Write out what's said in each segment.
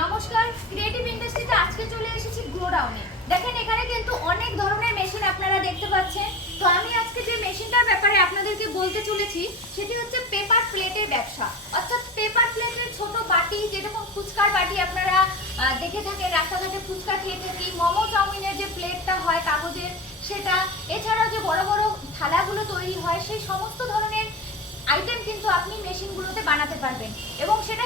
নমস্কার ক্রিয়েটিভ ইন্ডাস্ট্রিতে আজকে চলে এসেছি গোডাউনে। দেখেন, এখানে কিন্তু অনেক ধরনের মেশিন আপনারা দেখতে পাচ্ছেন। তো আমি আজকে যে মেশিনটার ব্যাপারে আপনাদেরকে বলতে চলেছি, সেটি হচ্ছে পেপার প্লেটের ব্যবসা। অর্থাৎ পেপার প্লেটের ছোট বাটি, যেরকম ফুচকার বাটি আপনারা দেখে থাকেন, রাস্তাঘাটে ফুচকা খেয়ে থাকি, মোমো চাউমিনের যে প্লেটটা হয় কাগজের, সেটা। এছাড়াও যে বড় বড় থালাগুলো তৈরি হয়, সেই সমস্ত ধরনের আইটেম কিন্তু আপনি মেশিনগুলোতে বানাতে পারবেন। এবং সেটা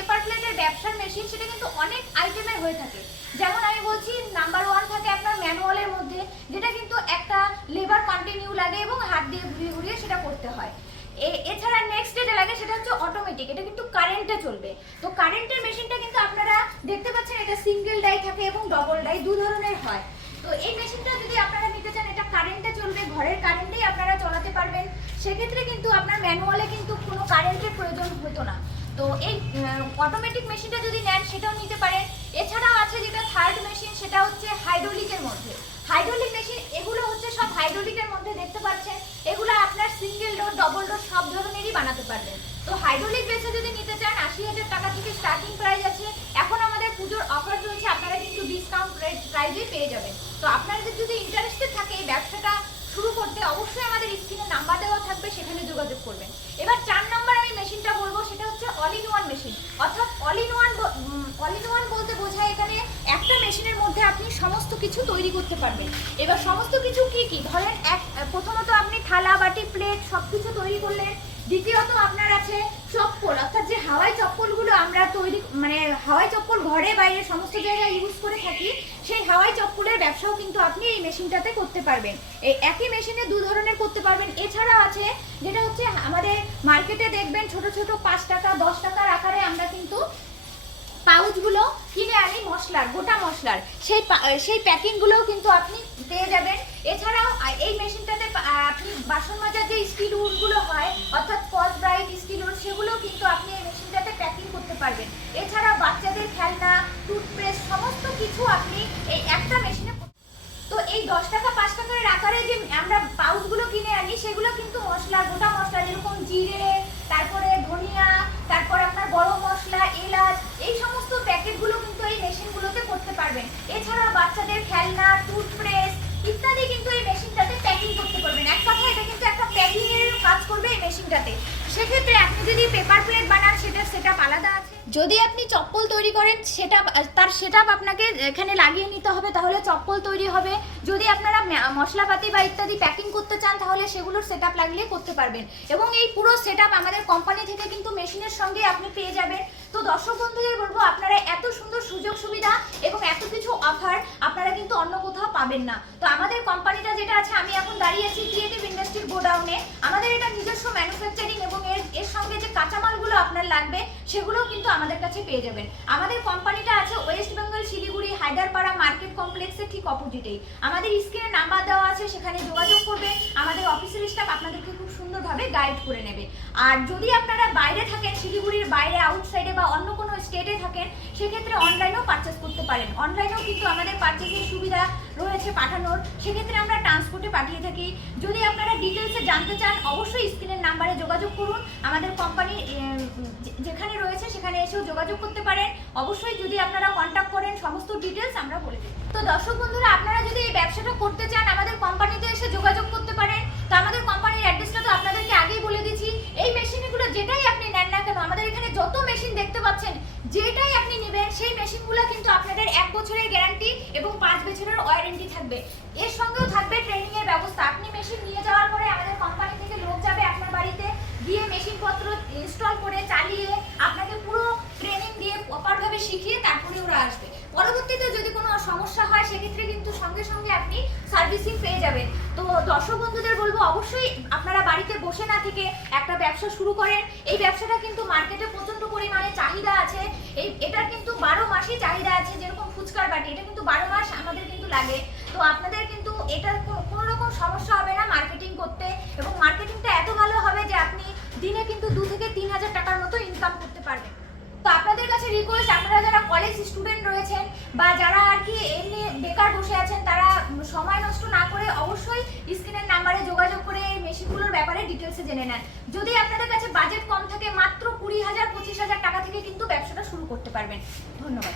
পেপার প্লেটের ব্যবসার মেশিন সেটা কিন্তু অনেক আইটেমের হয়ে থাকে। যেমন আমি বলছি নাম্বার ওয়ান থাকে আপনার ম্যানুয়ালের মধ্যে, যেটা কিন্তু একটা লেবার কন্টিনিউ লাগে এবং হাত দিয়ে ঘুরিয়ে ঘুরিয়ে সেটা করতে হয়। এছাড়া নেক্সট যেটা লাগে সেটা হচ্ছে অটোমেটিক এটা কিন্তু কারেন্টে চলবে। তো কারেন্টের মেশিনটা কিন্তু আপনারা দেখতে পাচ্ছেন, এটা সিঙ্গেল ডাই থাকে এবং ডবল ডাই দু ধরনের হয়। তো এই মেশিনটা যদি আপনারা নিতে চান, এটা কারেন্টে চলবে, ঘরের কারেন্টেই আপনারা চালাতে পারবেন। সেক্ষেত্রে কিন্তু আপনার ম্যানুয়ালে কিন্তু কোনো কারেন্টের প্রয়োজন হতো না তো এই অটোমেটিক মেশিনটা যদি নেন, সেটাও নিতে পারেন। এছাড়াও আছে যেটা থার্ড মেশিন সেটা হচ্ছে হাইড্রোলিকের মধ্যে। হাইড্রোলিক মেশিন এগুলো হচ্ছে সব হাইড্রোলিকের মধ্যে দেখতে পাচ্ছেন। এগুলো আপনার সিঙ্গেল ডোর ডবল ডোর সব ধরনেরই বানাতে পারবেন। তো হাইড্রোলিক বেসে যদি নিতে চান, আশি হাজার টাকা থেকে স্টার্টিং প্রাইস আছে। এখন আমাদের পুজোর অফার চলছে আপনারা কিন্তু ডিসকাউন্ট প্রাইজে পেয়ে যাবেন। তো আপনাদের যদি ইন্টারেস্টেড থাকে এই ব্যবসাটা শুরু করতে, অবশ্যই আমাদের স্ক্রিনে নাম্বার দেওয়া থাকবে, সেখানে যোগাযোগ করবেন এবার চার নাম্বার আমি মেশিনটা বলব সেটা হচ্ছে অল ইন ওয়ান মেশিন অর্থাৎ all in one all in one বলতে বোঝায় এখানে একটা মেশিনের মধ্যে আপনি সমস্ত কিছু তৈরি করতে পারবেন। এবার সমস্ত কিছু কি কি? ধরেন এক, প্রথমত আপনি থালা, বাটি প্লেট সব কিছু তৈরি করলেন। দ্বিতীয়ত আপনার আছে চপ্পল। অর্থাৎ যে হাওয়াই চপ্পলগুলো আমরা তৈরি মানে হাওয়াই চপ্পল ঘরে বাইরে সমস্ত জায়গায় ইউজ করে থাকি, সেই হাওয়াই চপ্পলের ব্যবসাও কিন্তু আপনি এই মেশিনটাতে করতে পারবেন। এই একই মেশিনে দু ধরনের করতে পারবেন। এছাড়া আছে যেটা হচ্ছে আমাদের মার্কেটে দেখবেন ছোট ছোট পাঁচ টাকা, দশ টাকার আকারে আমরা কিন্তু পাউচগুলো কিনে আনি মশলার। গোটা মশলার। সেই সেই প্যাকিংগুলোও কিন্তু আপনি পেয়ে যাবেন। এছাড়াও এই মেশিনটাতে আপনি বাসন মাজার যে স্টিল উডগুলো হয়, অর্থাৎ কস ব্রাইট স্টিল উড সেগুলোও কিন্তু আপনি এই মেশিনটাতে প্যাকিং করতে পারবেন। এছাড়াও বাচ্চাদের খেলনা টুথপেস্ট সমস্ত কিছু আপনি এই একটা মেশিনে তো এই দশ টাকা, পাঁচ টাকার আকারে যে আমরা পাউচগুলো কিনে আনি, সেগুলো কিন্তু মশলা, গোটা মশলা, যেরকম জিরে, তারপরে ধনিয়া, তারপর আপনার গরম মশলা, এলাচ, এই সমস্ত পারবেন। এছাড়াও বাচ্চাদের খেলনা টুথব্রাশ ইত্যাদি কিন্তু এই মেশিনটাতে প্যাকিং করতে পারবেন। এক কথা এটা কিন্তু একটা প্যাকিং এর কাজ করবে এই মেশিনটাতে সেক্ষেত্রে আপনি যদি পেপার প্লেট বানান, সেটার সেটা আলাদা আছে। যদি আপনি চপ্পল তৈরি করেন, সেটা তার সেটআপ আপনাকে এখানে লাগিয়ে নিতে হবে, তাহলে চপ্পল তৈরি হবে। যদি আপনারা মশলাপাতি বা ইত্যাদি প্যাকিং করতে চান, তাহলে সেগুলোর সেট আপ লাগিয়ে করতে পারবেন। এবং এই পুরো সেটআপ আমাদের কোম্পানি থেকে কিন্তু মেশিনের সঙ্গে আপনি পেয়ে যাবেন। তো দর্শক বন্ধুদের বলব, আপনারা এত সুন্দর সুযোগ সুবিধা এবং অফার আপনারা কিন্তু অন্য কোথাও পাবেন না। তো আমাদের কোম্পানিটা যেটা আছে, আমি এখন দাঁড়িয়ে আছি ক্রিয়েটিভ ইন্ডাস্ট্রির গোডাউনে আমাদের এটা নিজস্ব ম্যানুফ্যাকচারিং এবং এর এর সঙ্গে যে কাঁচামালগুলো আপনার লাগবে, সেগুলোও কিন্তু আমাদের কাছে পেয়ে যাবেন। আমাদের কোম্পানিটা আছে ওয়েস্ট বেঙ্গল শিলিগুড়ি হায়দারপাড়া মার্কেট কমপ্লেক্সের ঠিক অপোজিটেই। আমাদের স্ক্রিনে নাম্বার দেওয়া আছে, সেখানে যোগাযোগ করবে আমাদের অফিসের স্টাফ আপনাদেরকে খুব সুন্দরভাবে গাইড করে নেবে। আর যদি আপনারা বাইরে থাকেন, শিলিগুড়ির বাইরে আউটসাইডে বা অন্য কোনো স্টেটে থাকেন সেক্ষেত্রে অনলাইনেও পারচেস করতে পারেন। অনলাইনেও কিন্তু আমাদের পারচেসের সুবিধা রয়েছে পাঠানোর। সেক্ষেত্রে আমরা ট্রান্সপোর্টে পাঠিয়ে থাকি। যদি আপনারা ডিটেলসে জানতে চান, অবশ্যই স্ক্রিনের নাম্বারে যোগাযোগ করুন। আমাদের কোম্পানি যেখানে রয়েছে সেখানে এসেও যোগাযোগ করতে পারেন। অবশ্যই যদি আপনারা কন্ট্যাক্ট করেন, সমস্ত ডিটেলস আমরা বলে দেব। তো দর্শক বন্ধুরা, আপনারা যদি এই ব্যবসাটা করতে চান, আমাদের কোম্পানিতে এসে যোগাযোগ করতে পারেন। তো আমাদের কোম্পানির অ্যাড্রেসটা তো আপনাদেরকে আগেই বলে দিচ্ছি এই মেশিনগুলো যেটাই আপনি নেন না কেন আমাদের এখানে যত মেশিন দেখতে পাচ্ছেন যেটাই আপনি নেবেন সেই মেশিনগুলো কিন্তু আপনাদের এক বছরের গ্যারান্টি এবং পাঁচ বছরের ওয়ারেন্টি থাকবে। এর সঙ্গেও থাকবে ট্রেনিং এর ব্যবস্থা। আপনি মেশিন নিয়ে যাওয়ার পরে আমাদের কোম্পানি থেকে লোক যাবে আপনার বাড়িতে, গিয়ে মেশিনপত্র ইনস্টল করে চালিয়ে আপনাকে পুরো ট্রেনিং দিয়ে প্রপারভাবে শিখিয়ে তারপরে ওরা আসবে। পরবর্তীতে যদি কোনো সমস্যা হয়, সেক্ষেত্রে কিন্তু সঙ্গে সঙ্গে আপনি সার্ভিসিং পেয়ে যাবেন। তো দর্শক বন্ধুদের বলব, অবশ্যই আপনারা বসে না থেকে একটা ব্যবসা শুরু করেন। এই ব্যবসাটা কিন্তু মার্কেটে প্রচণ্ড পরিমাণে চাহিদা আছে। এই এটার কিন্তু বারো মাসই চাহিদা আছে, যেরকম ফুচকার বাটি। এটা কিন্তু বারো মাস আমাদের কিন্তু লাগে। তো আপনাদের কিন্তু এটা কো- কোনো রকম সমস্যা হবে না মার্কেটিং করতে। এবং মার্কেটিংটা এত ভালো হবে যে আপনি দিনে কিন্তু দু থেকে তিন হাজার টাকার মতো ইনকাম করতে পারবেন। তো আপনাদের কাছে রিকোয়েস্ট আপনারা যারা কলেজ স্টুডেন্ট রয়েছেন বা যারা আর কি এমনি বেকার বসে আছেন, তারা সময় নষ্ট না করে অবশ্যই স্ক্রিনের নাম্বারে যোগাযোগ করে এই মেশিনগুলোর ব্যাপারে ডিটেলসে জেনে নেন। যদি আপনাদের কাছে বাজেট কম থাকে, মাত্র কুড়ি হাজার, পঁচিশ হাজার টাকা থেকে কিন্তু ব্যবসাটা শুরু করতে পারবেন। ধন্যবাদ।